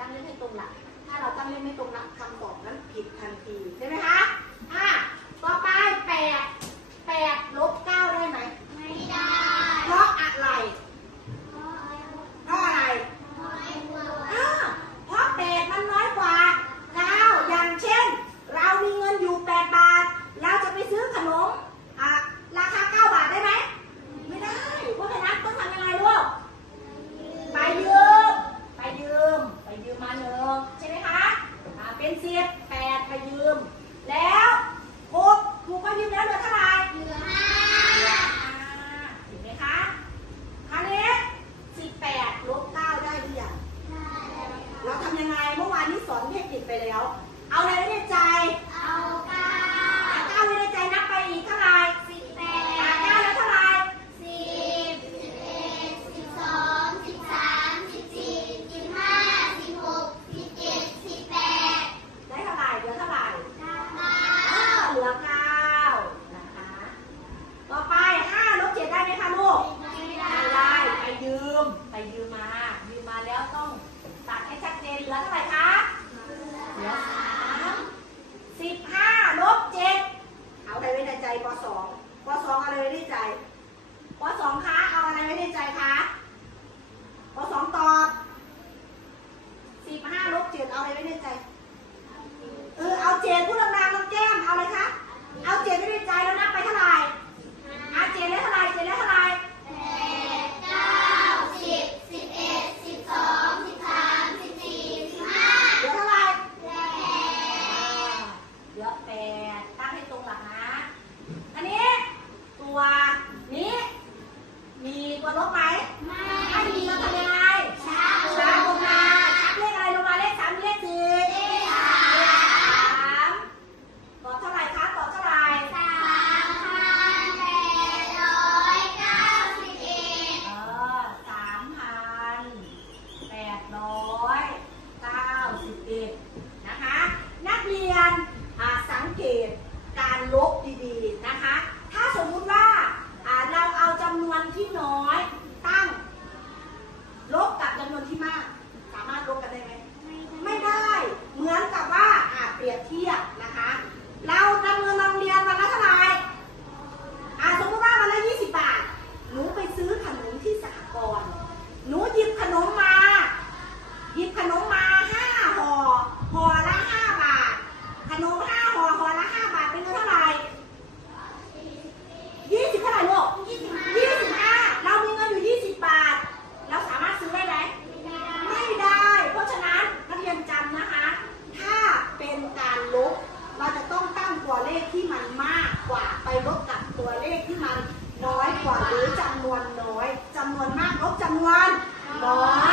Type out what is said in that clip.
ตั้งเล่นให้ตรงหลัก ถ้าเราตั้งเล่นไม่ตรงหลักคำตอบนั้นผิดทันทีใช่ไหมคะ จ็ดแปดไปยืม แล้วหกถูกไปยืมแล้วเหลือเท่าไหร่ มาแล้วต้องตัดให้ชัดเจนเหลือเท่าไหร่คะเหลือสามสิบห้าลบเจ็ดเอาอะไรไว้ในใจปสองปสองอะไรไว้ในใจปสองคะเอาอะไรไว้ในใจคะปสองตอบ กว่าลบไหมไ Bora!